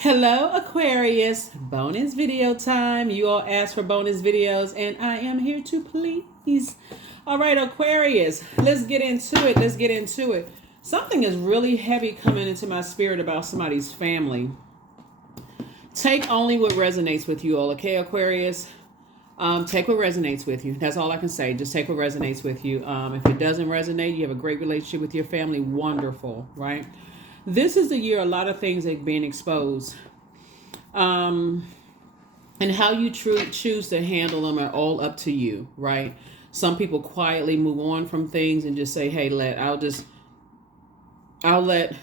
Hello, Aquarius. Bonus video time. You all asked for bonus videos, and I am here to please. All right, Aquarius, let's get into it. Something is really heavy coming into my spirit about somebody's family. Take only what resonates with you all, okay, Aquarius? Take what resonates with you. That's all I can say. Just take what resonates with you. If it doesn't resonate, you have a great relationship with your family. Wonderful, right? This is the year a lot of things are being exposed. And how you choose to handle them are all up to you, right? Some people quietly move on from things and just say, hey, I'll let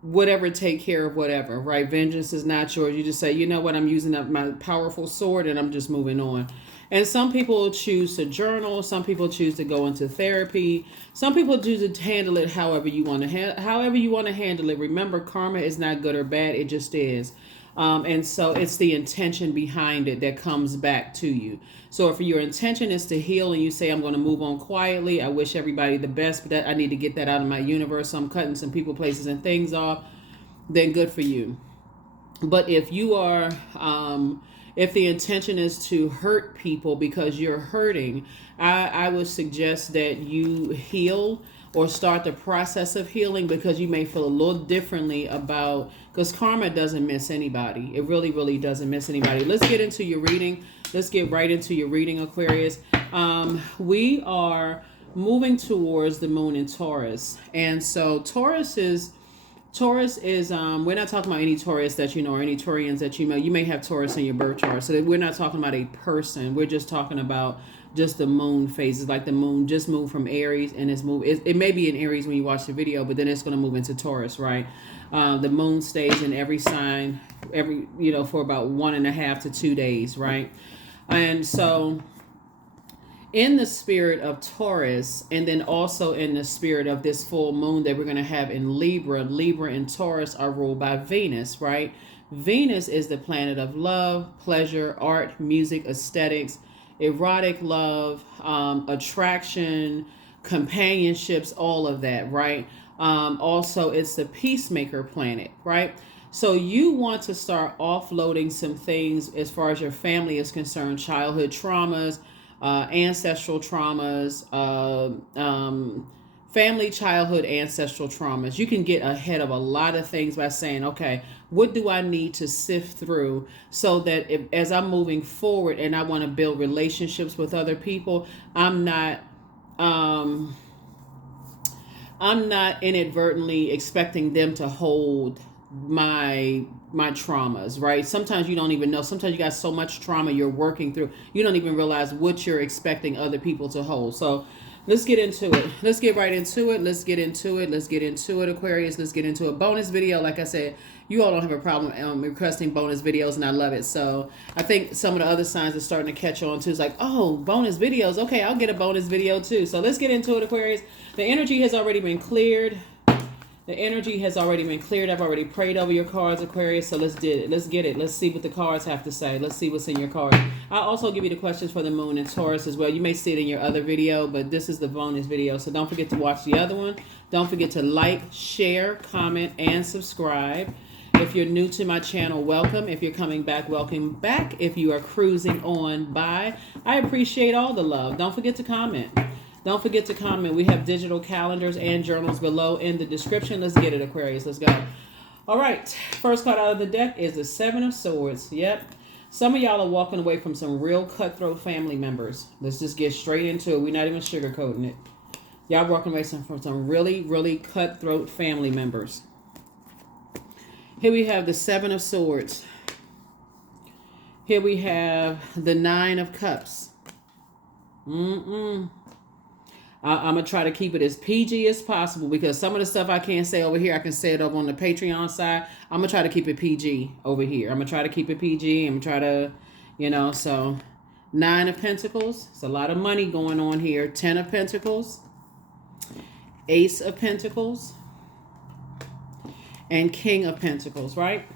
whatever take care of whatever, right? Vengeance is not yours. You just say, you know what, I'm using up my powerful sword and I'm just moving on. And some people choose to journal. Some people choose to go into therapy. Some people choose to handle it however you want to handle it. Remember, karma is not good or bad. It just is. And so it's the intention behind it that comes back to you. So if your intention is to heal and you say, I'm going to move on quietly, I wish everybody the best, but I need to get that out of my universe. So I'm cutting some people, places, and things off, then good for you. But if you are, if the intention is to hurt people because you're hurting, I would suggest that you heal or start the process of healing, because you may feel a little differently about, because karma doesn't miss anybody. It really, really doesn't miss anybody. Let's get into your reading. Let's get right into your reading, Aquarius. We are moving towards the moon in Taurus. And so Taurus is, we're not talking about any Taurus that you know or any Taurians that you know. You may have Taurus in your birth chart. So we're not talking about a person. We're just talking about just the moon phases. Like the moon just moved from Aries and it may be in Aries when you watch the video, but then it's going to move into Taurus, right? The moon stays in every sign, for about 1.5 to 2 days, right? And so in the spirit of Taurus, and then also in the spirit of this full moon that we're going to have in Libra and Taurus are ruled by Venus, right? Venus is the planet of love, pleasure, art, music, aesthetics, erotic love, attraction, companionships, all of that, right? Also, it's the peacemaker planet, right? So you want to start offloading some things as far as your family is concerned, childhood traumas, ancestral traumas, family, childhood, ancestral traumas. You can get ahead of a lot of things by saying, okay, what do I need to sift through so that as I'm moving forward and I want to build relationships with other people, I'm not inadvertently expecting them to hold my traumas, right? Sometimes you don't even know. Sometimes you got so much trauma you're working through, you don't even realize what you're expecting other people to hold. So let's get into it. Let's get right into it. Let's get into it, Aquarius. Let's get into a bonus video. Like I said, you all don't have a problem requesting bonus videos, and I love it. So I think some of the other signs are starting to catch on too. It's like, oh, bonus videos. Okay, I'll get a bonus video too. So let's get into it, Aquarius. The energy has already been cleared. I've already prayed over your cards, Aquarius. So let's get it. Let's see what the cards have to say. Let's see what's in your cards. I'll also give you the questions for the moon and Taurus as well. You may see it in your other video, but this is the bonus video. So don't forget to watch the other one. Don't forget to like, share, comment, and subscribe. If you're new to my channel, welcome. If you're coming back, welcome back. If you are cruising on by, I appreciate all the love. Don't forget to comment. We have digital calendars and journals below in the description. Let's get it, Aquarius. Let's go. All right. First card out of the deck is the Seven of Swords. Yep. Some of y'all are walking away from some real cutthroat family members. Let's just get straight into it. We're not even sugarcoating it. Y'all walking away from some really, really cutthroat family members. Here we have the Seven of Swords. Here we have the Nine of Cups. I'm going to try to keep it as PG as possible, because some of the stuff I can't say over here, I can say it over on the Patreon side. I'm going to try to keep it PG over here. I'm going to try to keep it PG. I'm going to try to, so Nine of Pentacles. It's a lot of money going on here. 10 of Pentacles. Ace of Pentacles. And King of Pentacles, right?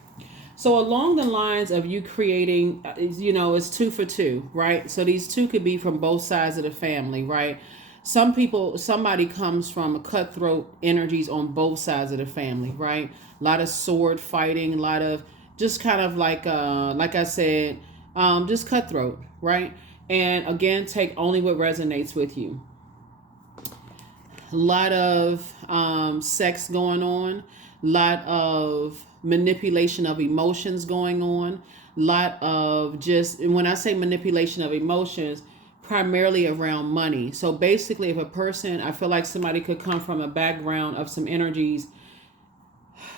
So along the lines of you creating, it's 2 for 2, right? So these two could be from both sides of the family, right? somebody comes from cutthroat energies on both sides of the family, right? A lot of sword fighting, a lot of just kind of like I said, just cutthroat, right? And again, take only what resonates with you. A lot of sex going on, a lot of manipulation of emotions going on, a lot of just, and when I say manipulation of emotions, primarily around money. So basically, if a person, I feel like somebody could come from a background of some energies.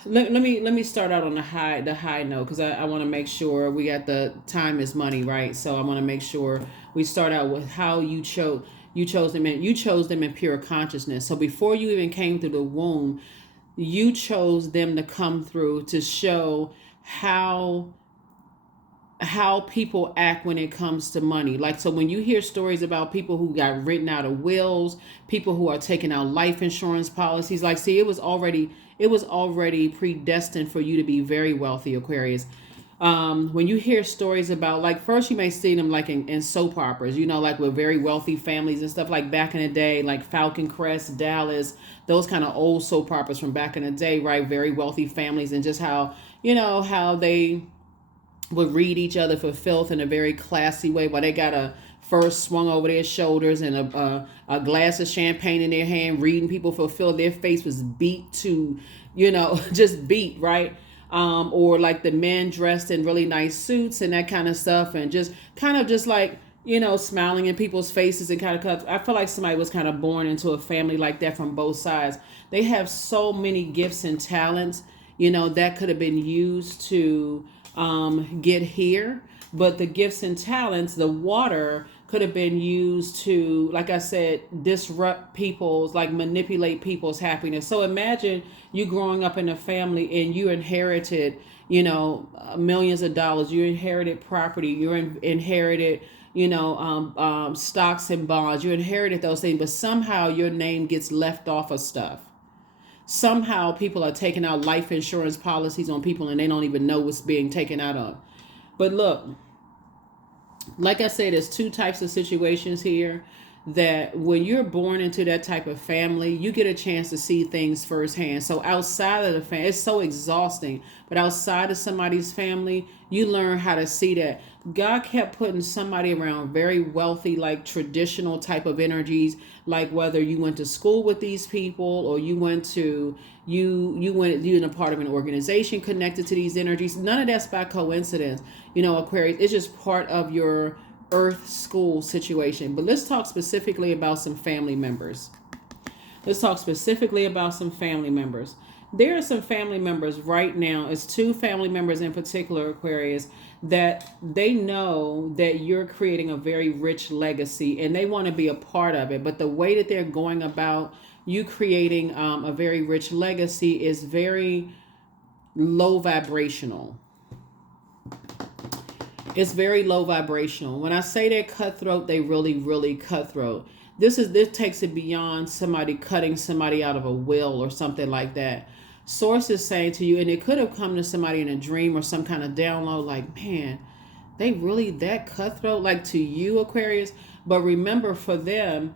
Let me start out on the high note, because I want to make sure we got the time is money, right? So I want to make sure we start out with how you chose them in pure consciousness. So before you even came through the womb, you chose them to come through to show how people act when it comes to money. Like, so when you hear stories about people who got written out of wills, people who are taking out life insurance policies, like, see, it was already predestined for you to be very wealthy, Aquarius. When you hear stories about, like, first you may see them like in soap operas, like with very wealthy families and stuff, like back in the day, like Falcon Crest, Dallas, those kind of old soap operas from back in the day, right? Very wealthy families, and just how they would read each other for filth in a very classy way, while they got a first swung over their shoulders and a glass of champagne in their hand, reading people for filth. Their face was beat to, just beat, right? Or like the men dressed in really nice suits and that kind of stuff, and just kind of just like, smiling in people's faces, and kind of, I feel like somebody was kind of born into a family like that from both sides. They have so many gifts and talents, that could have been used to get here. But the gifts and talents, the water, could have been used to, like I said, disrupt people's, like manipulate people's happiness. So imagine you growing up in a family and you inherited, millions of dollars. You inherited property. You inherited, stocks and bonds. You inherited those things, but somehow your name gets left off of stuff. Somehow people are taking out life insurance policies on people and they don't even know what's being taken out of. But look, like I said, there's two types of situations here, that when you're born into that type of family, you get a chance to see things firsthand. So outside of the family, it's so exhausting, but outside of somebody's family, you learn how to see that God kept putting somebody around very wealthy, like traditional type of energies, like whether you went to school with these people, or you went to you in a part of an organization connected to these energies. None of that's by coincidence, Aquarius. It's just part of your earth school situation. But let's talk specifically about some family members. There are some family members right now. It's two family members in particular, Aquarius, that they know that you're creating a very rich legacy and they want to be a part of it. But the way that they're going about you creating a very rich legacy is very low vibrational. It's very low vibrational. When I say they're cutthroat, they really, really cutthroat. This takes it beyond somebody cutting somebody out of a will or something like that. Source is saying to you, and it could have come to somebody in a dream or some kind of download, like, man, they really that cutthroat, like to you, Aquarius. But remember, for them,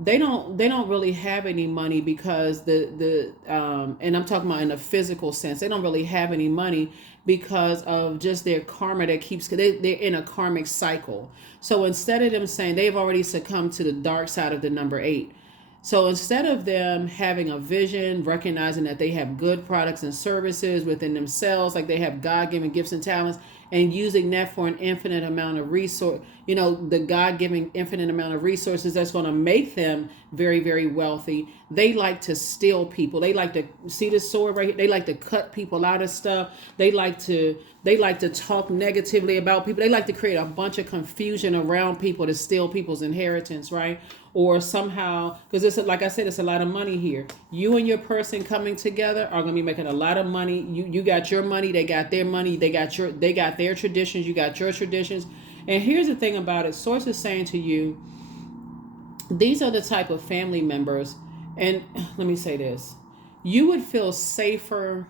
they don't really have any money, because and I'm talking about in a physical sense, they don't really have any money because of just their karma that keeps, they're in a karmic cycle. So instead of them saying, they've already succumbed to the dark side of the number 8. So instead of them having a vision, recognizing that they have good products and services within themselves, like they have God-given gifts and talents, and using that for an infinite amount of resource, the God-given infinite amount of resources that's going to make them very, very wealthy, they like to steal people. They like to see the sword right here. They like to cut people out of stuff. They like to talk negatively about people. They like to create a bunch of confusion around people to steal people's inheritance, right? Or somehow, because it's, like I said, it's a lot of money here. You and your person coming together are going to be making a lot of money. You got your money, they got their money, they got their traditions, you got your traditions. And here's the thing about it. Source is saying to you, these are the type of family members, and let me say this, you would feel safer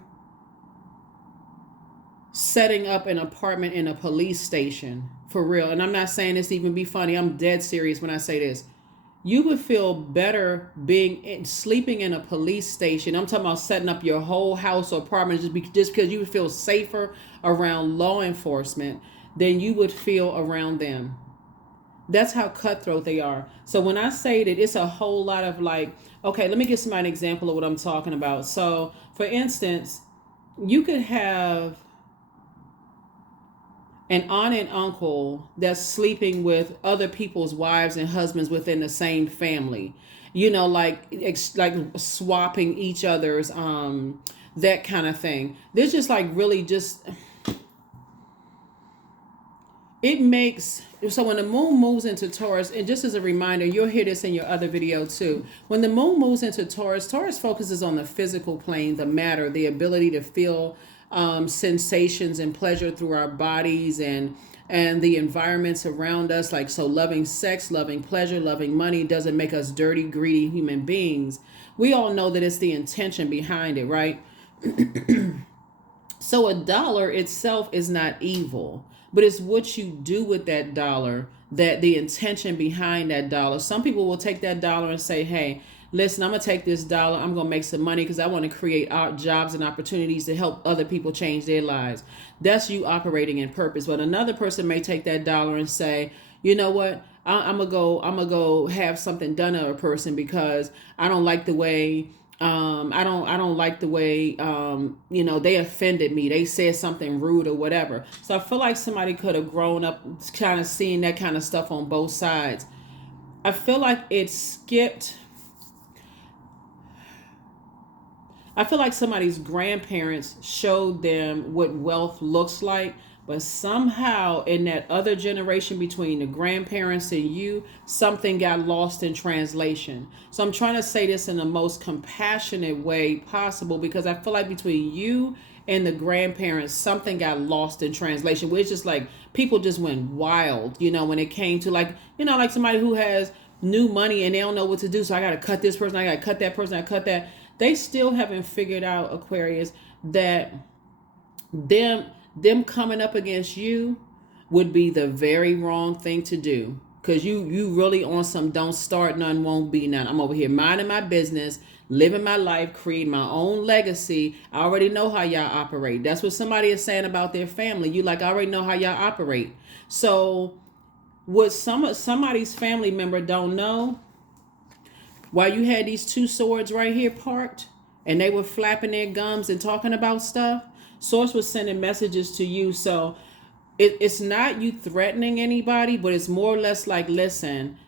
setting up an apartment in a police station, for real. And I'm not saying this to even be funny. I'm dead serious when I say this. You would feel better sleeping in a police station. I'm talking about setting up your whole house or apartment just because you would feel safer around law enforcement than you would feel around them. That's how cutthroat they are. So when I say that, it's a whole lot of like, okay, let me give somebody an example of what I'm talking about. So for instance, you could have an aunt and uncle that's sleeping with other people's wives and husbands within the same family, like swapping each other's that kind of thing. There's just like really just, it makes, so when the moon moves into Taurus, and just as a reminder, you'll hear this in your other video too. When the moon moves into Taurus, Taurus focuses on the physical plane, the matter, the ability to feel sensations and pleasure through our bodies and the environments around us. Like, so loving sex, loving pleasure, loving money doesn't make us dirty, greedy human beings. We all know that it's the intention behind it, right? So a dollar itself is not evil, but it's what you do with that dollar, that the intention behind that dollar. Some people will take that dollar and say, hey, listen, I'm going to take this dollar, I'm going to make some money because I want to create jobs and opportunities to help other people change their lives. That's you operating in purpose. But another person may take that dollar and say, you know what, I'm gonna go have something done to a person because I don't like the way I don't like the way they offended me. They said something rude or whatever. So I feel like somebody could have grown up kind of seeing that kind of stuff on both sides. I feel like it skipped. I feel like somebody's grandparents showed them what wealth looks like, but somehow in that other generation between the grandparents and you, something got lost in translation. So I'm trying to say this in the most compassionate way possible, because I feel like between you and the grandparents, something got lost in translation, where it's just like people just went wild, when it came to like somebody who has new money and they don't know what to do. So I got to cut this person, I got to cut that person, I cut that. They still haven't figured out, Aquarius, that them coming up against you would be the very wrong thing to do, because you really on some don't start none, won't be none. I'm over here minding my business, living my life, creating my own legacy. I already know how y'all operate. That's what somebody is saying about their family. You like, I already know how y'all operate. So what somebody's family member don't know, while you had these two swords right here parked and they were flapping their gums and talking about stuff, Source was sending messages to you. So it's not you threatening anybody, but it's more or less like, listen,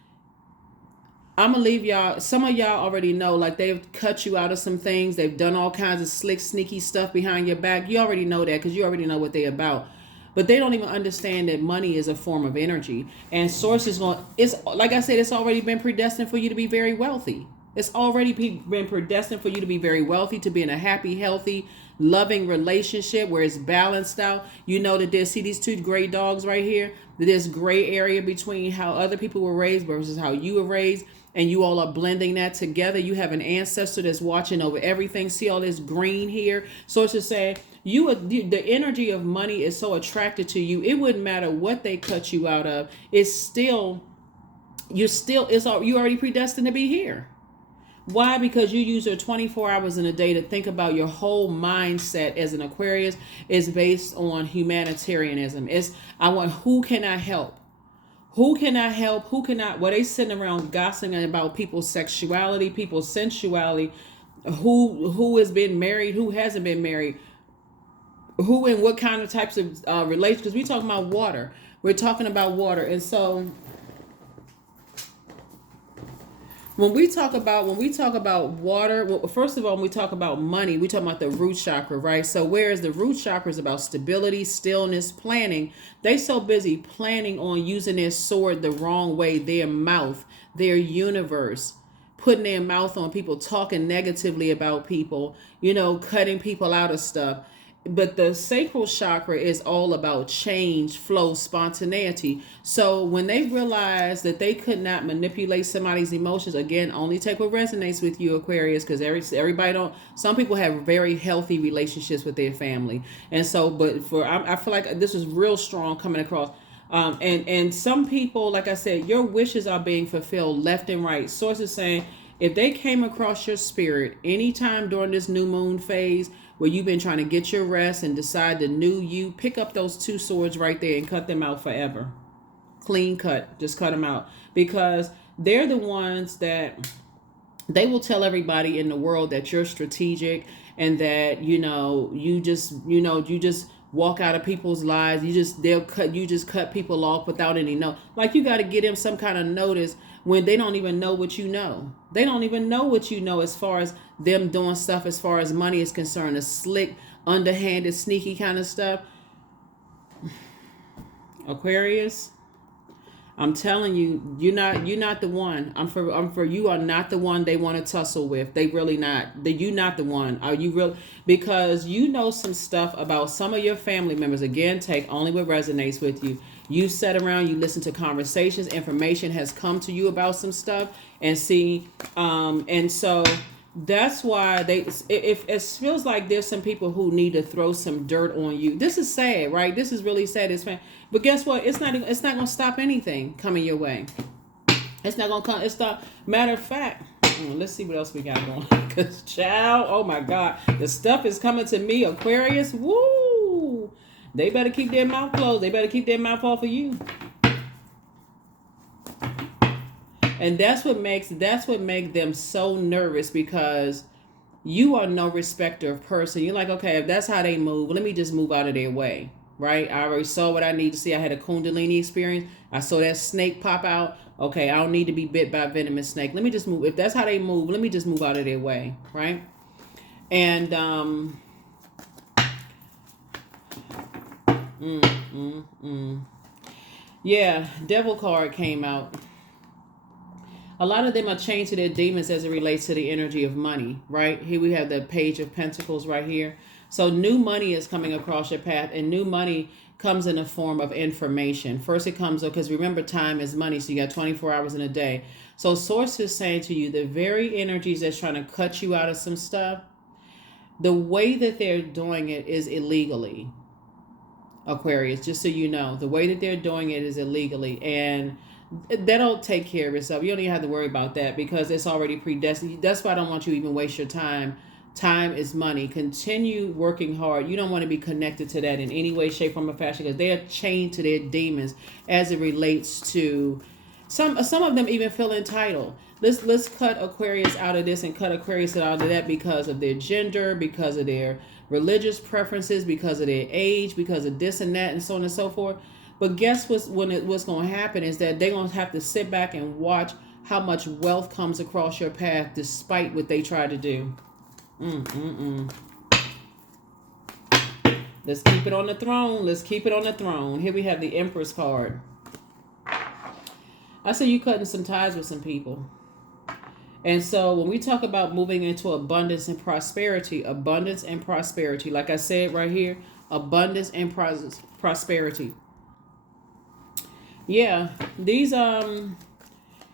I'm going to leave y'all. Some of y'all already know, like they've cut you out of some things. They've done all kinds of slick, sneaky stuff behind your back. You already know that because you already know what they're about. But they don't even understand that money is a form of energy. And Source is going, it's like I said, it's already been predestined for you to be very wealthy. It's already been predestined for you to be very wealthy, to be in a happy, healthy, loving relationship where it's balanced out. You know that see these two gray dogs right here, that there's gray area between how other people were raised versus how you were raised. And you all are blending that together. You have an ancestor that's watching over everything. See all this green here? So it's just saying, the energy of money is so attracted to you. It wouldn't matter what they cut you out of. You're already predestined to be here. Why? Because you use your 24 hours in a day to think about. Your whole mindset as an Aquarius is based on humanitarianism. Who can I help? Who can I help? Who can I? Well, they sitting around gossiping about people's sexuality, people's sensuality, who has been married, who hasn't been married, who and what kind of types of relations. Because we're talking about water. We're talking about water, and so when we talk about water, well, first of all, when we talk about money, we talk about the root chakra, right? So whereas the root chakra is about stability, stillness, planning, they so busy planning on using their sword the wrong way, their mouth, their universe, putting their mouth on people, talking negatively about people, cutting people out of stuff. But the sacral chakra is all about change, flow, spontaneity. So when they realized that they could not manipulate somebody's emotions, again, only take what resonates with you, Aquarius, because everybody don't. Some people have very healthy relationships with their family, and so. But I feel like this was real strong coming across. And some people, like I said, your wishes are being fulfilled left and right. Sources saying if they came across your spirit anytime during this new moon phase where you've been trying to get your rest and decide the new you, pick up those two swords right there and cut them out forever. Clean cut. Just cut them out. Because they're the ones that they will tell everybody in the world that you're strategic and that you just walk out of people's lives. You just cut people off without any note. Like, you got to get them some kind of notice when they don't even know what you know. They don't even know what you know as far as them doing stuff as far as money is concerned, a slick, underhanded, sneaky kind of stuff. Aquarius, I'm telling you, you're not the one. You are not the one they want to tussle with. They really not. You not the one. Are you real? Because you know some stuff about some of your family members. Again, take only what resonates with you. You sit around, you listen to conversations, information has come to you about some stuff, and see, and so that's why it feels like there's some people who need to throw some dirt on you. This is sad, right? This is really sad. But guess what? It's not going to stop anything coming your way. It's not going to come. It's not. Matter of fact, let's see what else we got going. Because, child, oh my God, the stuff is coming to me, Aquarius. Woo! They better keep their mouth closed. They better keep their mouth off of you. And that's what makes them so nervous, because you are no respecter of person. You're like, okay, if that's how they move, let me just move out of their way, right? I already saw what I need to see. I had a Kundalini experience. I saw that snake pop out. Okay, I don't need to be bit by a venomous snake. Let me just move. If that's how they move, let me just move out of their way, right? And yeah, Devil card came out. A lot of them are chained to their demons as it relates to the energy of money, right? Here we have the Page of Pentacles right here. So new money is coming across your path, and new money comes in the form of information. First it comes, because remember, time is money, so you got 24 hours in a day. So Source is saying to you, the very energies that's trying to cut you out of some stuff, the way that they're doing it is illegally, Aquarius, just so you know. The way that they're doing it is illegally, and they don't take care of itself. You don't even have to worry about that, because it's already predestined. That's why I don't want you to even waste your time. Time is money. Continue working hard. You don't want to be connected to that in any way, shape, form, or fashion, because they are chained to their demons as it relates to some of them even feel entitled. Let's cut Aquarius out of this and cut Aquarius out of that because of their gender, because of their religious preferences, because of their age, because of this and that, and so on and so forth. But guess what's going to happen is that they're going to have to sit back and watch how much wealth comes across your path despite what they try to do. Let's keep it on the throne. Let's keep it on the throne. Here we have the Empress card. I say you cutting some ties with some people. And so when we talk about moving into abundance and prosperity, like I said right here, abundance and prosperity. Yeah, these are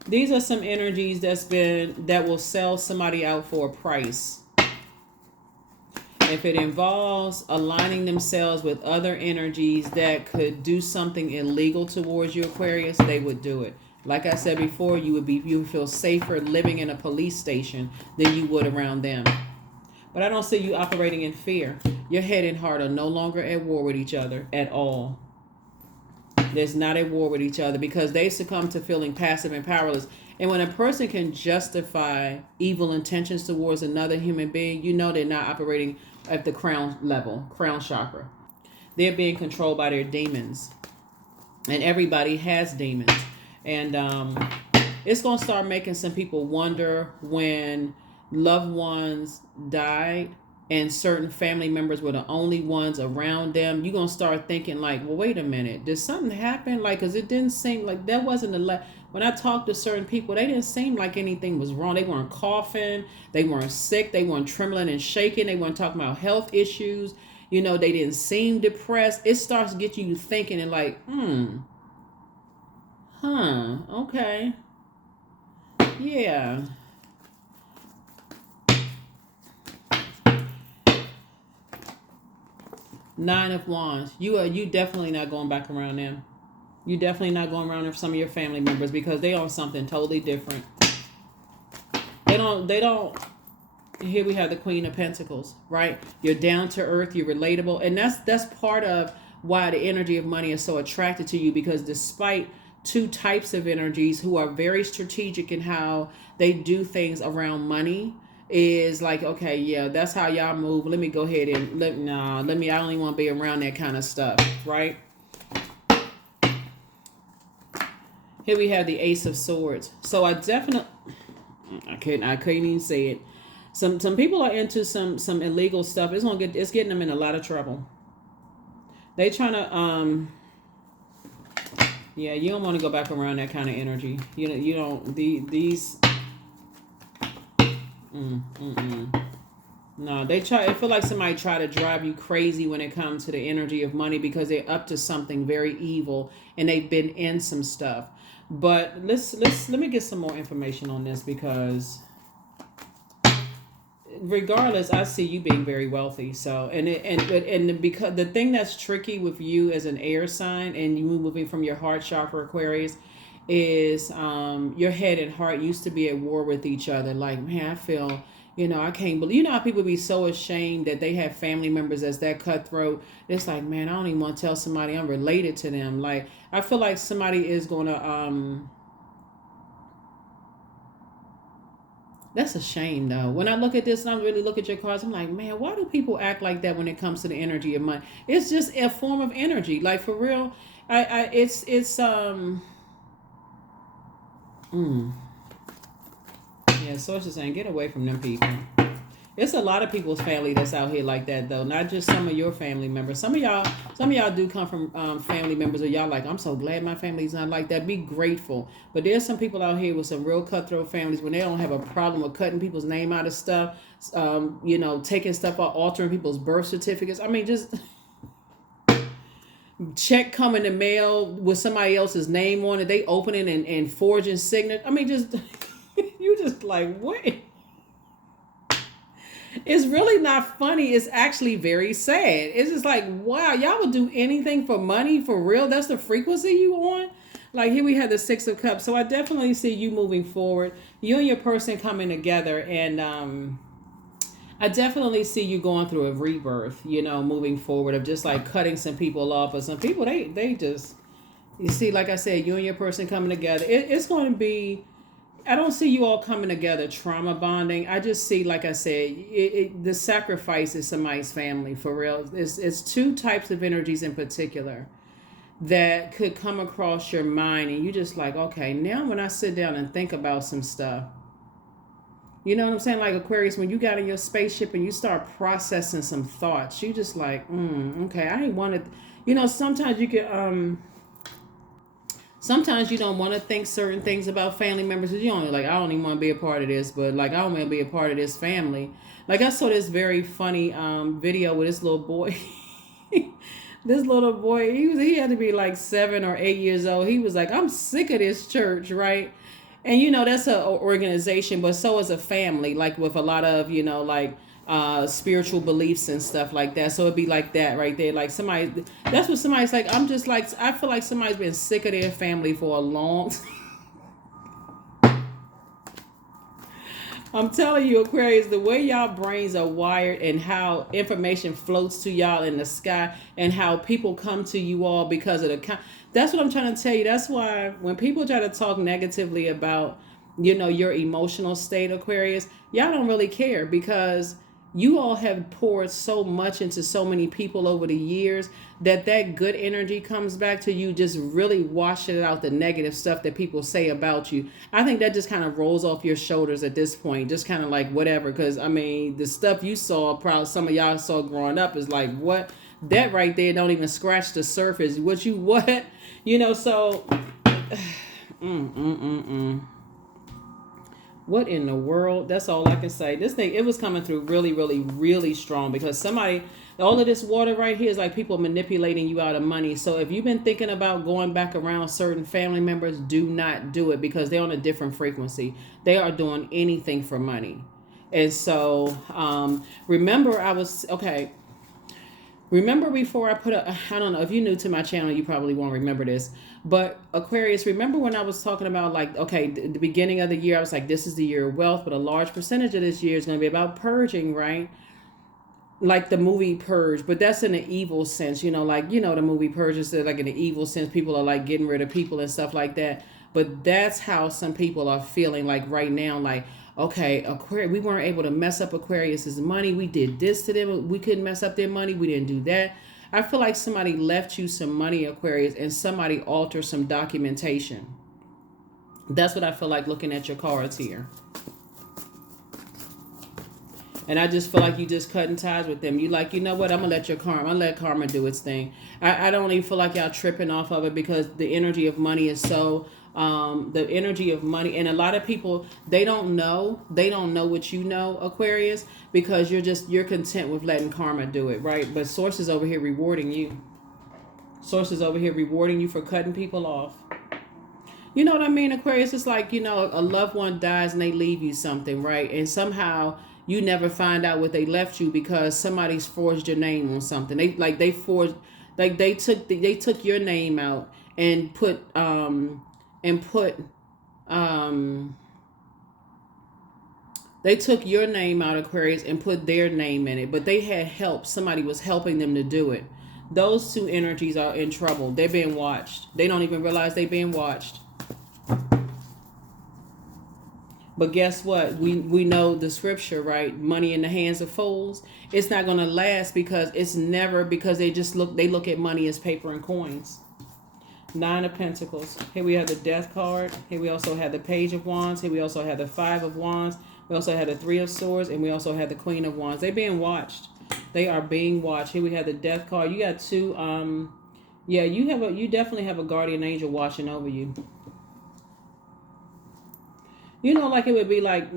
some energies that will sell somebody out for a price. If it involves aligning themselves with other energies that could do something illegal towards you, Aquarius, they would do it. Like I said before, you would feel safer living in a police station than you would around them. But I don't see you operating in fear. Your head and heart are no longer at war with each other at all. There's not a war with each other, because they succumb to feeling passive and powerless. And when a person can justify evil intentions towards another human being, you know they're not operating at the crown level, crown chakra. They're being controlled by their demons. And everybody has demons. And it's going to start making some people wonder, when loved ones died and certain family members were the only ones around them, you're going to start thinking like, well, wait a minute, did something happen? Like, because it didn't seem like that wasn't when I talked to certain people, they didn't seem like anything was wrong. They weren't coughing. They weren't sick. They weren't trembling and shaking. They weren't talking about health issues. They didn't seem depressed. It starts to get you thinking and like, okay. Yeah. Nine of Wands. You definitely not going back around them. You definitely not going around with some of your family members because they on something totally different. They don't. Here we have the Queen of Pentacles, right? You're down to earth, you're relatable, and that's part of why the energy of money is so attracted to you, because despite two types of energies who are very strategic in how they do things around money, is like, okay, yeah, that's how y'all move. Let me go ahead and I don't even want to be around that kind of stuff, right? Here we have the Ace of Swords. So I couldn't even say it. Some people are into some illegal stuff. It's getting them in a lot of trouble. They trying to yeah, you don't want to go back around that kind of energy. You don't these No, they try. I feel like somebody try to drive you crazy when it comes to the energy of money because they're up to something very evil and they've been in some stuff. But let me get some more information on this, because regardless, I see you being very wealthy. So and because the thing that's tricky with you as an air sign and you moving from your heart chakra, Aquarius, is your head and heart used to be at war with each other. Like, man, I feel, I can't believe, how people be so ashamed that they have family members as that cutthroat. It's like, man, I don't even want to tell somebody I'm related to them. Like, I feel like somebody is going to, that's a shame though. When I look at this and I really look at your cards, I'm like, man, why do people act like that when it comes to the energy of money? It's just a form of energy. Like, for real, it's yeah, sources saying get away from them people. It's a lot of people's family that's out here like that though, not just some of your family members. Some of y'all do come from family members where y'all like, I'm so glad my family's not like that. Be grateful. But there's some people out here with some real cutthroat families when they don't have a problem with cutting people's name out of stuff, taking stuff out, altering people's birth certificates. I mean, just check come in the mail with somebody else's name on it. They open it and forging signature. I mean, just you just like, what? It's really not funny. It's actually very sad. It's just like, wow, y'all would do anything for money, for real? That's the frequency you on? Like, here we have the Six of Cups. So I definitely see you moving forward. You and your person coming together. And I definitely see you going through a rebirth, moving forward, of just like cutting some people off. Or some people, they just, you see, like I said, you and your person coming together. It's going to be, I don't see you all coming together trauma bonding. I just see, like I said, the sacrifice is somebody's family, for real. It's two types of energies in particular that could come across your mind, and you just like, okay, now when I sit down and think about some stuff, you know what I'm saying? Like, Aquarius, when you got in your spaceship and you start processing some thoughts, you just like, okay, I ain't wanted, sometimes you could, sometimes you don't want to think certain things about family members. You don't like, I don't even want to be a part of this, but like, I don't want to be a part of this family. Like, I saw this very funny video with this little boy. This little boy, he had to be like 7 or 8 years old. He was like, I'm sick of this church, right? And that's an organization, but so is a family, like with a lot of, spiritual beliefs and stuff like that. So it'd be like that right there. Like, somebody, that's what somebody's like, I'm just like, I feel like somebody's been sick of their family for a long time. I'm telling you, Aquarius, the way y'all brains are wired and how information floats to y'all in the sky and how people come to you all because of that's what I'm trying to tell you. That's why when people try to talk negatively about, your emotional state, Aquarius, y'all don't really care, because you all have poured so much into so many people over the years that good energy comes back to you, just really washing out the negative stuff that people say about you. I think that just kind of rolls off your shoulders at this point, just kind of like whatever. Because, I mean, the stuff you saw, probably some of y'all saw growing up, is like, what? That right there don't even scratch the surface. So, what in the world? That's all I can say. This thing, it was coming through really, really, really strong, because all of this water right here is like people manipulating you out of money. So if you've been thinking about going back around certain family members, do not do it, because they're on a different frequency. They are doing anything for money. And so remember, Remember before I put I don't know, if you're new to my channel, you probably won't remember this. But Aquarius, remember when I was talking about like, okay, the beginning of the year, I was like, this is the year of wealth, but a large percentage of this year is going to be about purging, right? Like the movie Purge, but that's in an evil sense, like, the movie Purge is like in an evil sense. People are like getting rid of people and stuff like that. But that's how some people are feeling like right now, like, okay, Aquarius, we weren't able to mess up Aquarius's money. We did this to them. We couldn't mess up their money. We didn't do that. I feel like somebody left you some money, Aquarius, and somebody altered some documentation. That's what I feel like looking at your cards here. And I just feel like you just cutting ties with them. You like, you know what? I'm going to let karma do its thing. I don't even feel like y'all tripping off of it because the energy of money is so, the energy of money. And a lot of people, they don't know what you know, Aquarius, because you're content with letting karma do it, right? But source is over here rewarding you. Source is over here rewarding you for cutting people off. You know what I mean, Aquarius? It's like, a loved one dies and they leave you something, right? And somehow you never find out what they left you because somebody's forged your name on something. They took your name out and they took your name out, Aquarius, and put their name in it. But they had help. Somebody was helping them to do it. Those two energies are in trouble. They're being watched. They don't even realize they're being watched. But guess what? We know the scripture, right? Money in the hands of fools. It's not going to last because they look at money as paper and coins. 9 of Pentacles. Here we have the Death card. Here we also have the Page of Wands. Here we also have the 5 of Wands. We also have the 3 of Swords, and we also have the Queen of Wands. They're being watched. They are being watched. Here we have the Death card. You got two. You definitely have a guardian angel watching over you. Like it would be like,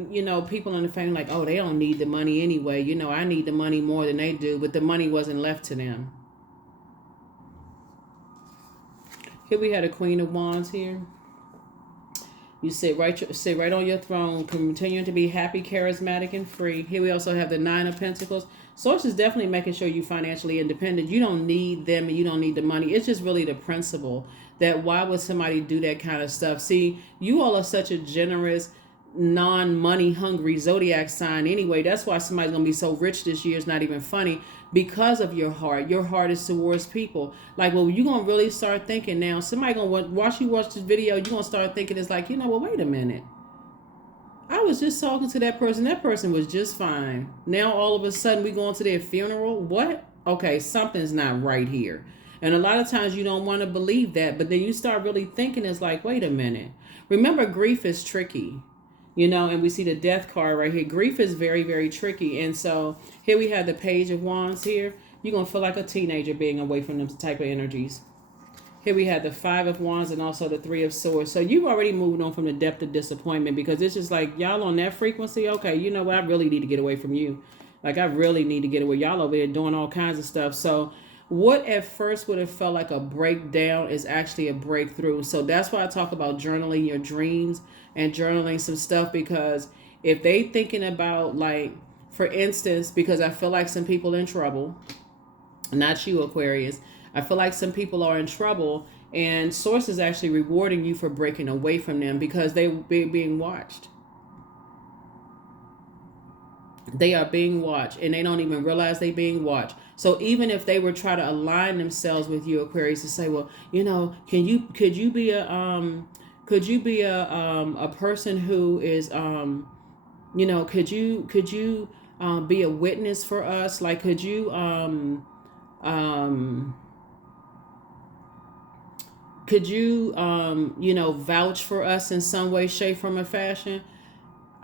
people in the family like, oh, they don't need the money anyway. I need the money more than they do, but the money wasn't left to them. Here we had a Queen of Wands here. You sit right on your throne, continuing to be happy, charismatic, and free. Here we also have the 9 of Pentacles. Source is definitely making sure you're financially independent. You don't need them and you don't need the money. It's just really the principle that why would somebody do that kind of stuff? See, you all are such a generous, non-money hungry zodiac sign anyway. That's why somebody's going to be so rich this year. It's not even funny because of your heart. Your heart is towards people. Like, well, you're going to really start thinking now. Somebody going to watch this video. You're going to start thinking it's like, wait a minute. I was just talking to that person. That person was just fine. Now, all of a sudden, we going to their funeral. What? Okay, something's not right here. And a lot of times you don't want to believe that. But then you start really thinking it's like, wait a minute. Remember, grief is tricky. And we see the Death card right here. Grief is very, very tricky. And so here we have the Page of Wands here. You're going to feel like a teenager being away from them type of energies. Here we have the 5 of Wands and also the 3 of Swords. So you've already moved on from the depth of disappointment because it's just like, y'all on that frequency, okay, you know what, I really need to get away from you. Like, I really need to get away. Y'all over there doing all kinds of stuff. So what at first would have felt like a breakdown is actually a breakthrough. So that's why I talk about journaling your dreams and journaling some stuff, because if they thinking about, like, for instance, because I feel like some people in trouble, not you, Aquarius, I feel like some people are in trouble, and Source is actually rewarding you for breaking away from them because they're being watched. They are being watched, and they don't even realize they're being watched. So even if they were trying to align themselves with you, Aquarius, to say, well, could you be a person who is could you be a witness for us? Like, could you vouch for us in some way, shape, form, or fashion?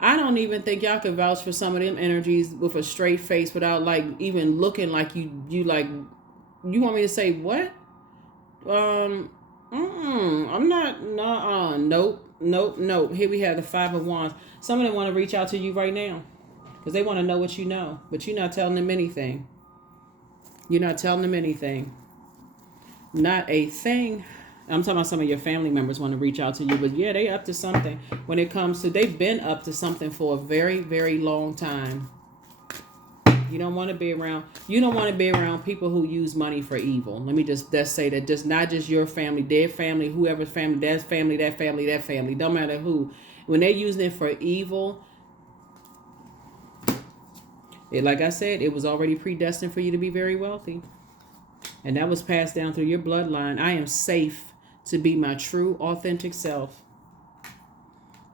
I don't even think y'all could vouch for some of them energies with a straight face without, like, even looking like you like, you want me to say what? I'm not, nope. Here we have the 5 of Wands. Some of them want to reach out to you right now because they want to know what you know, but you're not telling them anything. You're not telling them anything. Not a thing. I'm talking about some of your family members want to reach out to you, but yeah, they up to something when it comes to, they've been up to something for a very, very long time. You don't want to be around. You don't want to be around people who use money for evil. Let me just say that. Just not just your family, their family, whoever's family, that family, that family, that family. Don't matter who. When they're using it for evil, like I said, it was already predestined for you to be very wealthy, and that was passed down through your bloodline. I am safe to be my true, authentic self.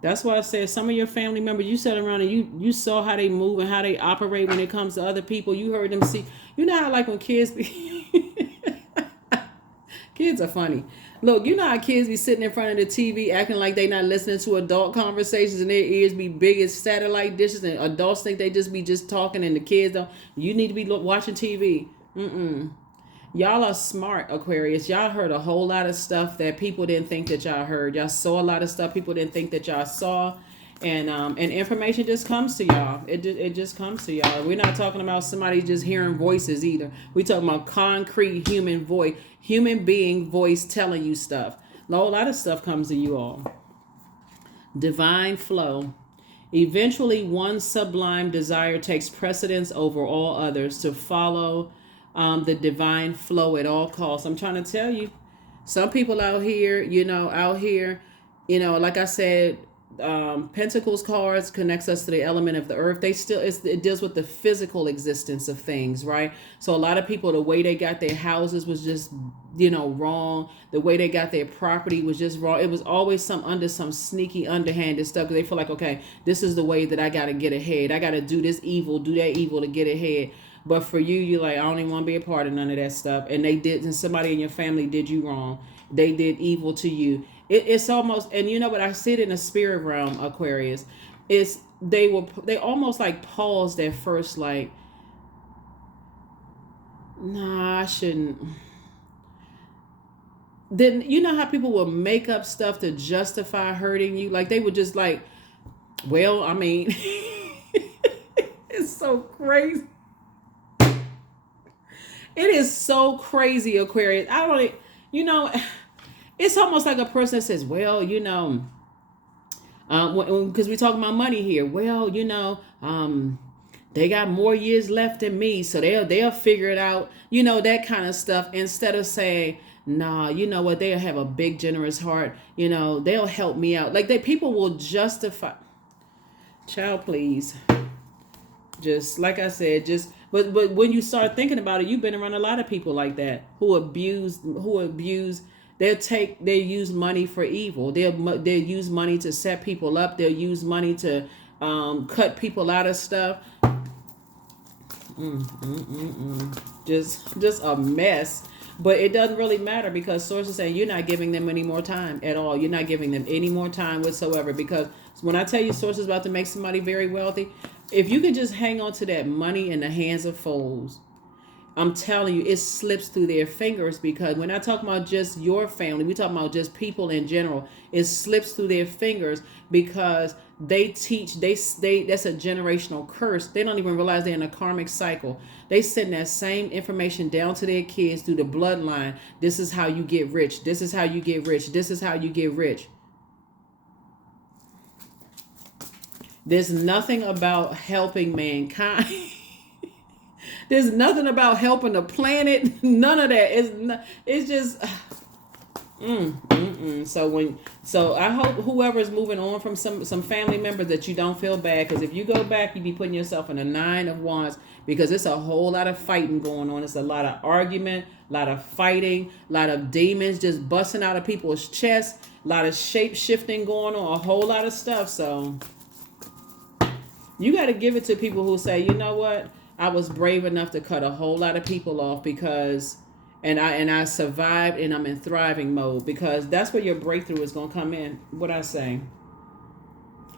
That's why I said some of your family members, you sat around and you saw how they move and how they operate when it comes to other people. You heard them see. You know how like when kids be... Kids are funny. Look, you know how kids be sitting in front of the TV acting like they not listening to adult conversations and their ears be big as satellite dishes, and adults think they just be just talking and the kids don't. You need to be watching TV. Y'all are smart, Aquarius. Y'all heard a whole lot of stuff that people didn't think that y'all heard. Y'all saw a lot of stuff people didn't think that y'all saw. And information just comes to y'all. It just comes to y'all. We're not talking about somebody just hearing voices either. We're talking about concrete human voice, human being voice telling you stuff. A whole lot of stuff comes to you all. Divine flow. Eventually, one sublime desire takes precedence over all others to follow the divine flow at all costs. I'm trying to tell you, some people out here, like I said, Pentacles cards connects us to the element of the earth. It deals with the physical existence of things, right? So a lot of people, the way they got their houses was just, wrong. The way they got their property was just wrong. It was always some sneaky underhanded stuff, because they feel like, okay, this is the way that I got to get ahead. I got to do this evil, do that evil to get ahead. But for you, you're like, I don't even want to be a part of none of that stuff. And and somebody in your family did you wrong. They did evil to you. It's almost, and you know what, I see it in the spirit realm, Aquarius. They almost like paused at first, like, nah, I shouldn't. Then you know how people will make up stuff to justify hurting you? Like they would just like, well, I mean, it's so crazy. It is so crazy, Aquarius. I don't, it's almost like a person that says, well, because we're talking about money here. Well, they got more years left than me, so they'll figure it out, that kind of stuff. Instead of saying, nah, you know what, they'll have a big, generous heart. They'll help me out. Like people will justify. Child, please. Just like I said, but when you start thinking about it, you've been around a lot of people like that who abuse. They use money for evil. They'll use money to set people up. They'll use money to cut people out of stuff. Just a mess. But it doesn't really matter, because sources saying you're not giving them any more time at all. You're not giving them any more time whatsoever, because when I tell you sources about to make somebody very wealthy, if you can just hang on to that money in the hands of fools, I'm telling you, it slips through their fingers. Because when I talk about just your family, we talk about just people in general. It slips through their fingers because they teach. That's a generational curse. They don't even realize they're in a karmic cycle. They send that same information down to their kids through the bloodline. This is how you get rich. This is how you get rich. This is how you get rich. There's nothing about helping mankind. There's nothing about helping the planet. None of that. It's just. So I hope whoever's moving on from some family members that you don't feel bad, because if you go back, you be putting yourself in a 9 of Wands, because it's a whole lot of fighting going on. It's a lot of argument, a lot of fighting, a lot of demons just busting out of people's chests, a lot of shape shifting going on, a whole lot of stuff. So you got to give it to people who say, you know what, I was brave enough to cut a whole lot of people off because, and I survived, and I'm in thriving mode, because that's where your breakthrough is going to come in. What I say.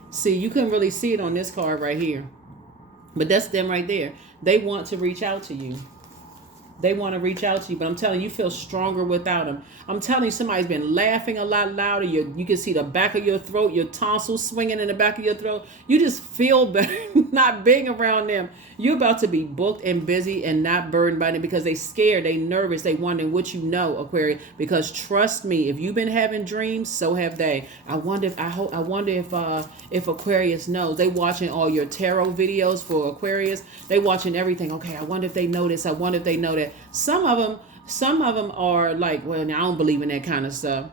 See, you couldn't really see it on this card right here, but that's them right there. They want to reach out to you. They want to reach out to you, but I'm telling you, you feel stronger without them. I'm telling you, somebody's been laughing a lot louder. You can see the back of your throat, your tonsils swinging in the back of your throat. You just feel better not being around them. You're about to be booked and busy and not burdened by them because they scared, they nervous, they wondering what you know, Aquarius. Because trust me, if you've been having dreams, so have they. I wonder if Aquarius knows. They watching all your tarot videos for Aquarius. They watching everything. Okay, I wonder if they know this. I wonder if they know that. Some of them are like, well, I don't believe in that kind of stuff.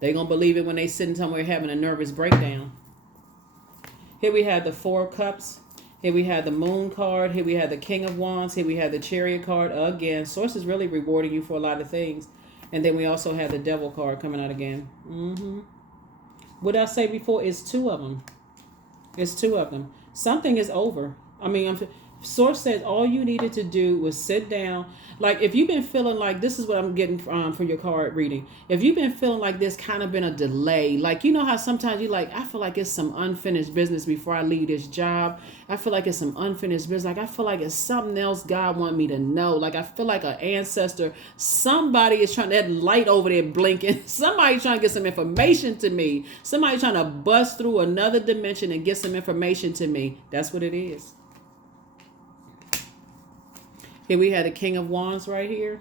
They gonna believe it when they sitting somewhere having a nervous breakdown. Here we have the Four of Cups. Here we have the Moon card. Here we have the King of Wands. Here we have the Chariot card again. Source is really rewarding you for a lot of things. And then we also have the Devil card coming out again. What I say before is two of them. It's two of them. Something is over. I mean, Source says all you needed to do was sit down. Like if you've been feeling like, this is what I'm getting from your card reading. If you've been feeling like there's kind of been a delay, like you know how sometimes you like, I feel like it's some unfinished business before I leave this job. I feel like it's some unfinished business. Like I feel like it's something else God want me to know. Like I feel like an ancestor, somebody is trying, that light over there blinking. Somebody trying to get some information to me. Somebody trying to bust through another dimension and get some information to me. That's what it is. Here we had the King of Wands right here.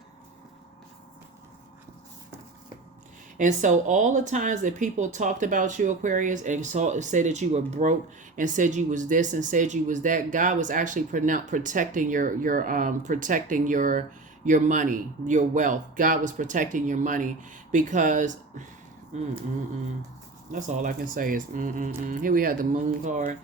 And so all the times that people talked about you, Aquarius, and said that you were broke and said you was this and said you was that, God was actually protecting your money, your wealth. God was protecting your money because that's all I can say is Here we have the Moon card.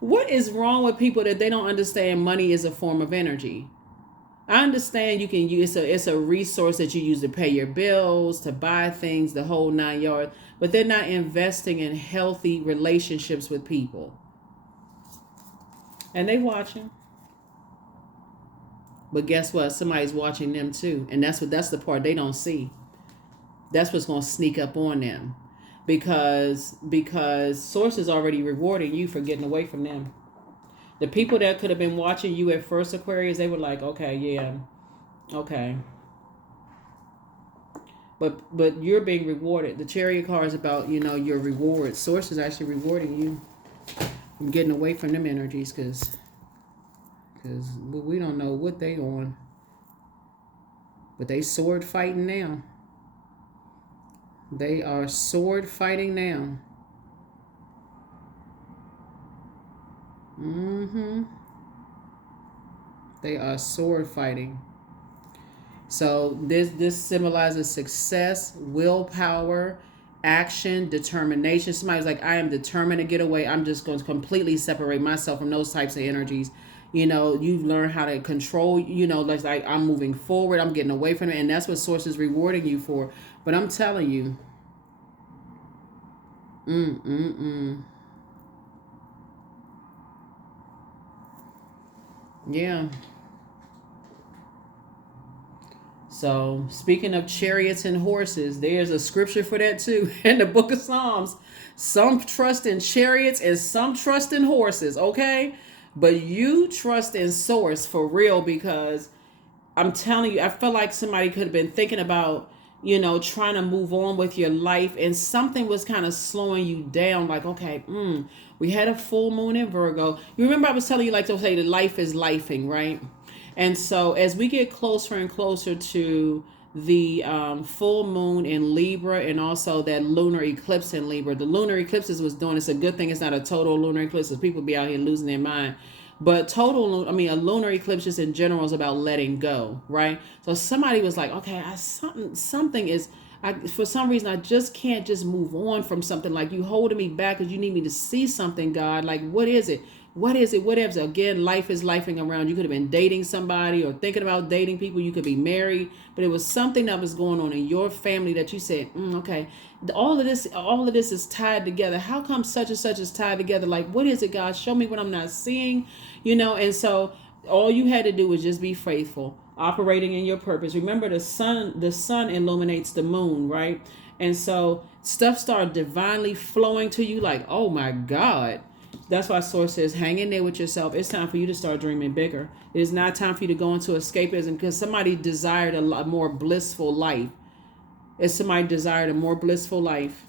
What is wrong with people that they don't understand money is a form of energy? I understand you can use it's a resource that you use to pay your bills, to buy things, the whole 9 yards, but they're not investing in healthy relationships with people. And they watching. But guess what? Somebody's watching them too. And that's the part they don't see. That's what's going to sneak up on them. Because Source is already rewarding you for getting away from them. The people that could have been watching you at first, Aquarius, they were like, okay, yeah, okay. But you're being rewarded. The Chariot card is about, your reward. Source is actually rewarding you from getting away from them energies because we don't know what they on. But they sword fighting now. They are sword fighting now. They are sword fighting. So this symbolizes success, willpower, action, determination. Somebody's like, I am determined to get away. I'm just going to completely separate myself from those types of energies. You learn how to control, like I'm moving forward. I'm getting away from it. And that's what Source is rewarding you for. But I'm telling you, yeah. So speaking of chariots and horses, there's a scripture for that too in the book of Psalms. Some trust in chariots and some trust in horses, okay? But you trust in Source for real because I'm telling you, I feel like somebody could have been thinking about, trying to move on with your life and something was kind of slowing you down. Like, okay, we had a full moon in Virgo. You remember I was telling you, like to say that life is lifing, right? And so as we get closer and closer to the full moon in Libra and also that lunar eclipse in Libra, the lunar eclipses was doing, it's a good thing it's not a total lunar eclipse because people be out here losing their mind. But a lunar eclipse just in general is about letting go, right? So somebody was like, okay, something is, for some reason, I just can't just move on from something. Like you holding me back because you need me to see something, God. Like, what is it? What is it? Whatever. Again, life is lifing around. You could have been dating somebody or thinking about dating people. You could be married, but it was something that was going on in your family that you said, okay, all of this is tied together. How come such and such is tied together? Like, what is it, God? Show me what I'm not seeing, and so all you had to do was just be faithful, operating in your purpose. Remember, the sun illuminates the moon, right? And so stuff started divinely flowing to you like, oh my God. That's why Source says, hang in there with yourself. It's time for you to start dreaming bigger. It is not time for you to go into escapism because somebody desired a lot more blissful life. If somebody desired a more blissful life,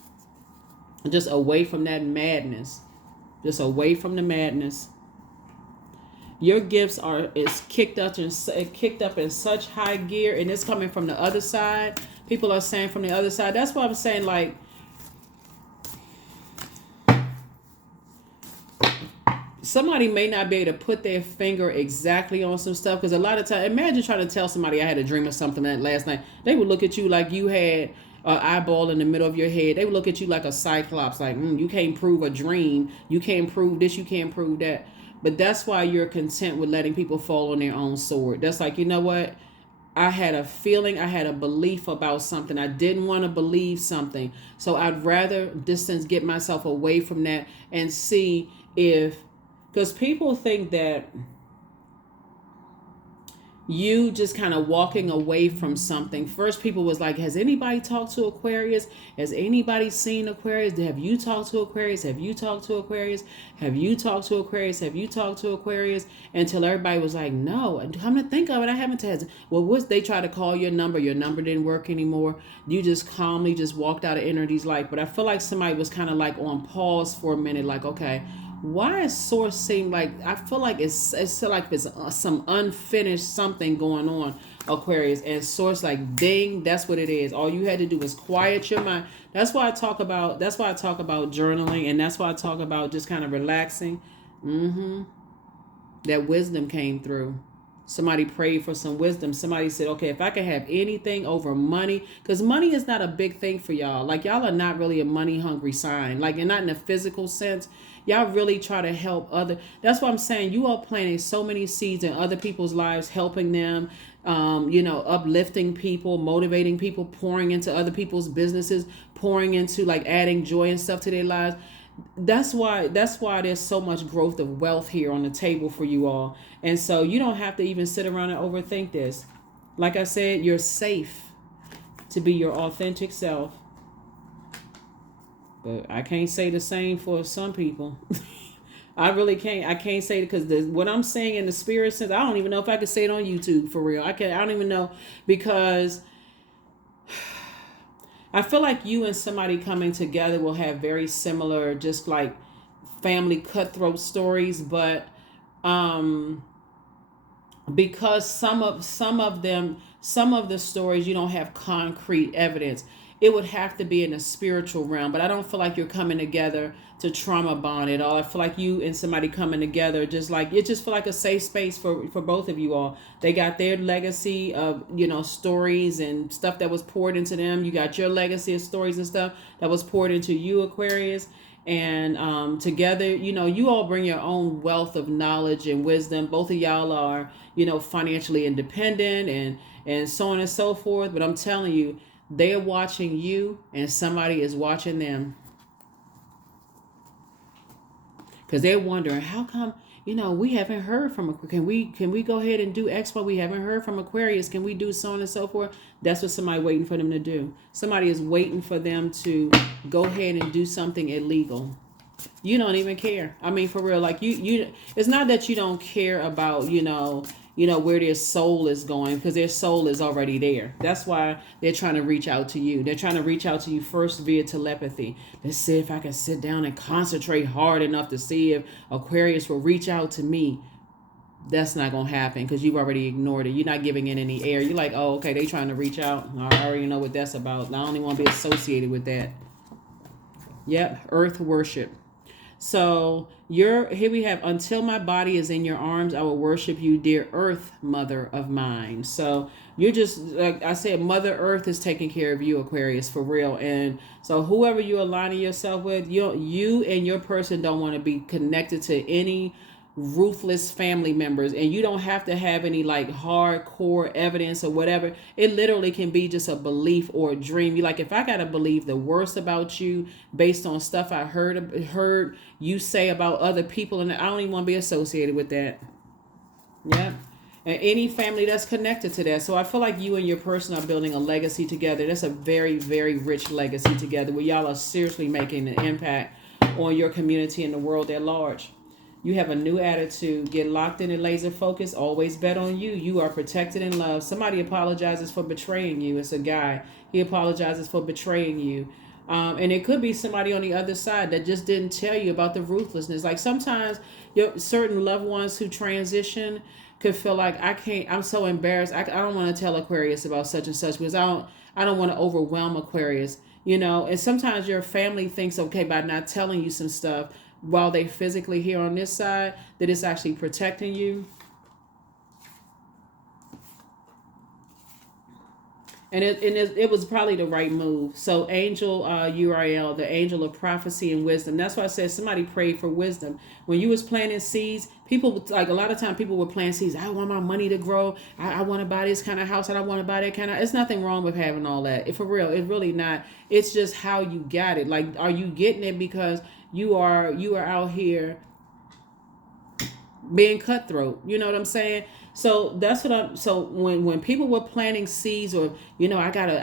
just away from that madness, just away from the madness. Your gifts is kicked up in such high gear, and it's coming from the other side. People are saying from the other side. That's why I'm saying, like, somebody may not be able to put their finger exactly on some stuff, because a lot of times, imagine trying to tell somebody I had a dream of something that last night. They would look at you like you had an eyeball in the middle of your head. They would look at you like a cyclops, like, you can't prove a dream. You can't prove this. You can't prove that. But that's why you're content with letting people fall on their own sword. That's like, you know what? I had a feeling, I had a belief about something. I didn't want to believe something. So I'd rather get myself away from that and see if, because people think that you just kind of walking away from something. First, people was like, has anybody talked to Aquarius? Has anybody seen Aquarius? Have you talked to Aquarius? Have you talked to Aquarius? Have you talked to Aquarius? Have you talked to Aquarius? Until everybody was like, no. And come to think of it, I haven't had. Well, they tried to call your number didn't work anymore. You just calmly just walked out of Entity's life. But I feel like somebody was kind of like on pause for a minute, like, okay, why is Source seem like, I feel like it's like there's some unfinished something going on, Aquarius, and Source like, ding, that's what it is. All you had to do was quiet your mind. That's why I talk about journaling, and that's why I talk about just kind of relaxing. That wisdom came through. Somebody prayed for some wisdom. Somebody said, okay, if I could have anything over money, because money is not a big thing for y'all. Like, y'all are not really a money hungry sign, like, and not in a physical sense. Y'all really try to help other. That's why I'm saying you are planting so many seeds in other people's lives, helping them, uplifting people, motivating people, pouring into other people's businesses, pouring into like adding joy and stuff to their lives. That's why there's so much growth of wealth here on the table for you all. And so you don't have to even sit around and overthink this. Like I said, you're safe to be your authentic self. But I can't say the same for some people. I really can't. I can't say it because what I'm saying in the spirit sense, I don't even know if I could say it on YouTube for real. I don't even know, because I feel like you and somebody coming together will have very similar, just like family cutthroat stories, but because some of the stories you don't have concrete evidence. It would have to be in a spiritual realm, but I don't feel like you're coming together to trauma bond at all. I feel like you and somebody coming together, just like, it just feel like a safe space for both of you all. They got their legacy of, stories and stuff that was poured into them. You got your legacy of stories and stuff that was poured into you, Aquarius. And together, you all bring your own wealth of knowledge and wisdom. Both of y'all are, financially independent and so on and so forth. But I'm telling you, they're watching you and somebody is watching them. Because they're wondering, how come, we haven't heard from, can we go ahead and do X, we haven't heard from Aquarius, can we do so on and so forth? That's what somebody waiting for them to do. Somebody is waiting for them to go ahead and do something illegal. You don't even care. I mean, for real, like you it's not that you don't care about, where their soul is going, because their soul is already there. That's why they're trying to reach out to you. They're trying to reach out to you first via telepathy. Let's see if I can sit down and concentrate hard enough to see if Aquarius will reach out to me. That's not going to happen because you've already ignored it. You're not giving it any air. You're like, oh, okay, they trying to reach out. I already know what that's about. I don't even want to be associated with that. Yep, earth worship. So here we have, until my body is in your arms, I will worship you, dear earth, mother of mine. So you're just, like I said, Mother Earth is taking care of you, Aquarius, for real. And so whoever you're aligning yourself with, you and your person don't want to be connected to any ruthless family members, and you don't have to have any like hardcore evidence or whatever. It literally can be just a belief or a dream. You like, if I gotta believe the worst about you based on stuff I heard you say about other people, and I don't even want to be associated with that. Yeah. And any family that's connected to that. So I feel like you and your person are building a legacy together. That's a very, very rich legacy together where y'all are seriously making an impact on your community and the world at large. You have a new attitude. Get locked in and laser focused. Always bet on you. You are protected and loved. Somebody apologizes for betraying you. It's a guy. He apologizes for betraying you. And it could be somebody on the other side that just didn't tell you about the ruthlessness. Like sometimes your certain loved ones who transition could feel like I'm so embarrassed. I don't want to tell Aquarius about such and such because I don't want to overwhelm Aquarius, you know. And sometimes your family thinks, okay, by not telling you some stuff while they physically here on this side, that it's actually protecting you. And it was probably the right move. So angel Uriel, the angel of prophecy and wisdom. That's why I said somebody prayed for wisdom. When you was planting seeds, people, like a lot of time people were planting seeds. I want my money to grow. I want to buy this kind of house and I want to buy that kind of. It's nothing wrong with having all that. For real, it's really not. It's just how you got it. Like, are you getting it because you are out here being cutthroat? You know what I'm saying? So that's what I'm. So when people were planting seeds, or you know, I gotta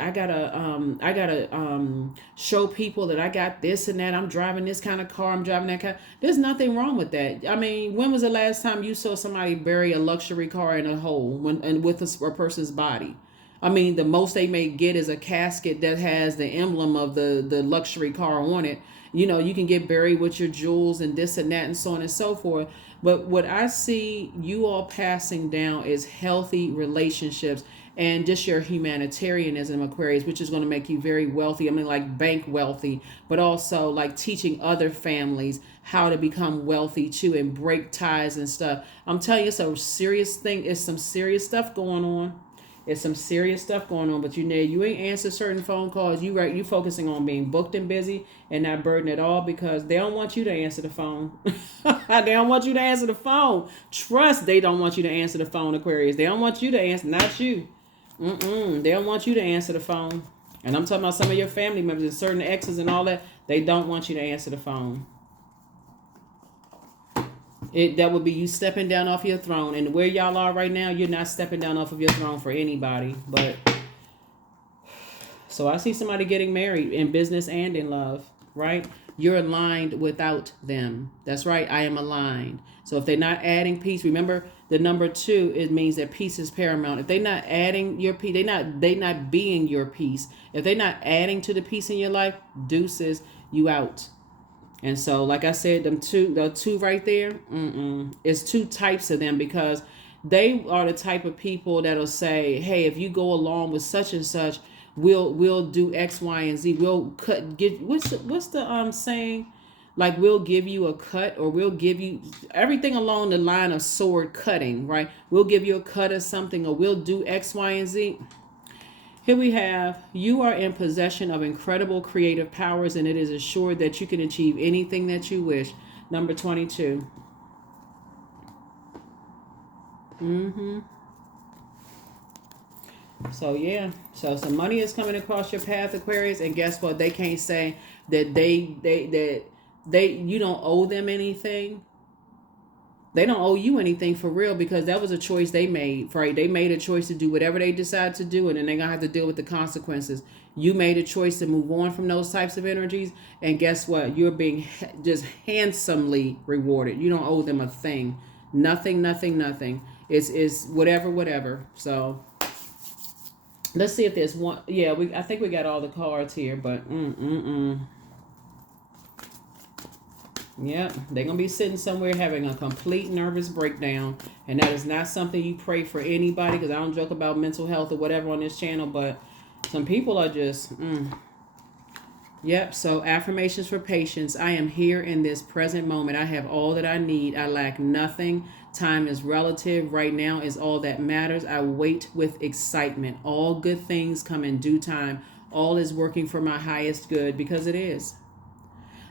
show people that I got this and that. I'm driving this kind of car. I'm driving that car. There's nothing wrong with that. I mean, when was the last time you saw somebody bury a luxury car in a hole and with a person's body? I mean, the most they may get is a casket that has the emblem of the luxury car on it. You know, you can get buried with your jewels and this and that and so on and so forth. But what I see you all passing down is healthy relationships and just your humanitarianism, Aquarius, which is going to make you very wealthy. I mean, like bank wealthy, but also like teaching other families how to become wealthy too and break ties and stuff. I'm telling you, it's a serious thing. It's some serious stuff going on. It's some serious stuff going on, but you ain't answer certain phone calls. You focusing on being booked and busy and not burdened at all because they don't want you to answer the phone. They don't want you to answer the phone. Trust, they don't want you to answer the phone, Aquarius. They don't want you to answer, not you. They don't want you to answer the phone. And I'm talking about some of your family members and certain exes and all that. They don't want you to answer the phone. That would be you stepping down off your throne. And where y'all are right now, you're not stepping down off of your throne for anybody. But so I see somebody getting married in business and in love, right? You're aligned without them. That's right. I am aligned. So if they're not adding peace, remember the number 2, it means that peace is paramount. If they're not adding your peace, they not being your peace. If they're not adding to the peace in your life, deuces, you out. And so, like I said, the two right there, it's 2 types of them because they are the type of people that'll say, hey, if you go along with such and such, we'll do X, Y, and Z. We'll what's the saying? Like, we'll give you a cut, or we'll give you everything along the line of sword cutting, right? We'll give you a cut or something, or we'll do X, Y, and Z. Here we have, you are in possession of incredible creative powers, and it is assured that you can achieve anything that you wish. Number 22. So yeah, so some money is coming across your path, Aquarius, and guess what? They can't say that you don't owe them anything. They don't owe you anything for real because that was a choice they made, right? They made a choice to do whatever they decide to do, and then they're going to have to deal with the consequences. You made a choice to move on from those types of energies, and guess what? You're being just handsomely rewarded. You don't owe them a thing. Nothing. It's whatever. So let's see if there's one. Yeah, I think we got all the cards here, but yeah, they're going to be sitting somewhere having a complete nervous breakdown. And that is not something you pray for anybody, because I don't joke about mental health or whatever on this channel, but some people are just, Yep, so affirmations for patience. I am here in this present moment. I have all that I need. I lack nothing. Time is relative. Right now is all that matters. I wait with excitement. All good things come in due time. All is working for my highest good, because it is.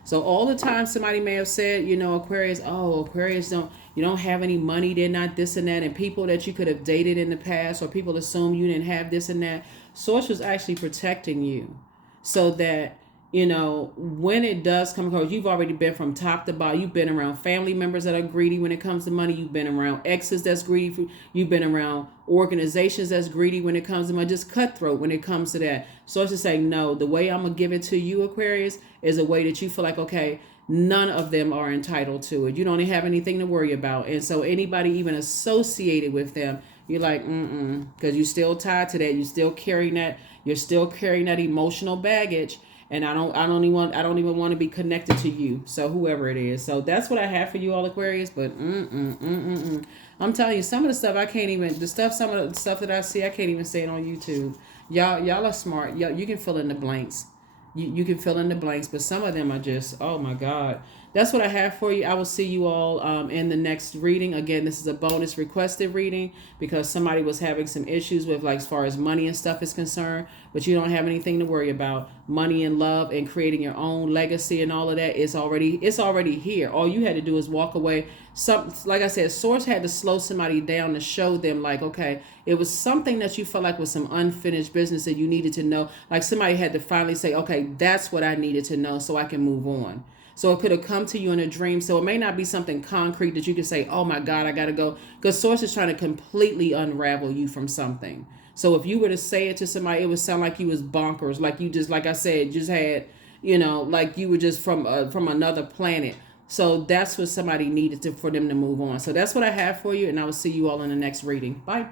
So all the time somebody may have said, Aquarius, you don't have any money, they're not this and that, and people that you could have dated in the past, or people assume you didn't have this and that. Source was actually protecting you so that you know, when it does come across, you've already been from top to bottom. You've been around family members that are greedy when it comes to money. You've been around exes that's greedy. You've been around organizations that's greedy when it comes to money. Just cutthroat when it comes to that. So it's just say, no, the way I'm going to give it to you, Aquarius, is a way that you feel like, okay, none of them are entitled to it. You don't have anything to worry about. And so anybody even associated with them, you're like, because you're still tied to that. You're still carrying that emotional baggage, and I don't even want to be connected to you. So whoever it is. So that's what I have for you all, Aquarius. But I'm telling you, some of the stuff I can't even, some of the stuff that I see, I can't even say it on YouTube. Y'all are smart. You can fill in the blanks. You can fill in the blanks, but some of them are just, oh my God. That's what I have for you. I will see you all in the next reading. Again, this is a bonus requested reading because somebody was having some issues with, like, as far as money and stuff is concerned, but you don't have anything to worry about. Money and love and creating your own legacy and all of that is already here. All you had to do is walk away. Like I said, Source had to slow somebody down to show them, like, okay, it was something that you felt like was some unfinished business that you needed to know. Like somebody had to finally say, okay, that's what I needed to know so I can move on. So it could have come to you in a dream. So it may not be something concrete that you can say, oh my God, I got to go. Because Source is trying to completely unravel you from something. So if you were to say it to somebody, it would sound like you was bonkers. Like you just, like I said, just had, like you were just from another planet. So that's what somebody needed for them to move on. So that's what I have for you. And I will see you all in the next reading. Bye.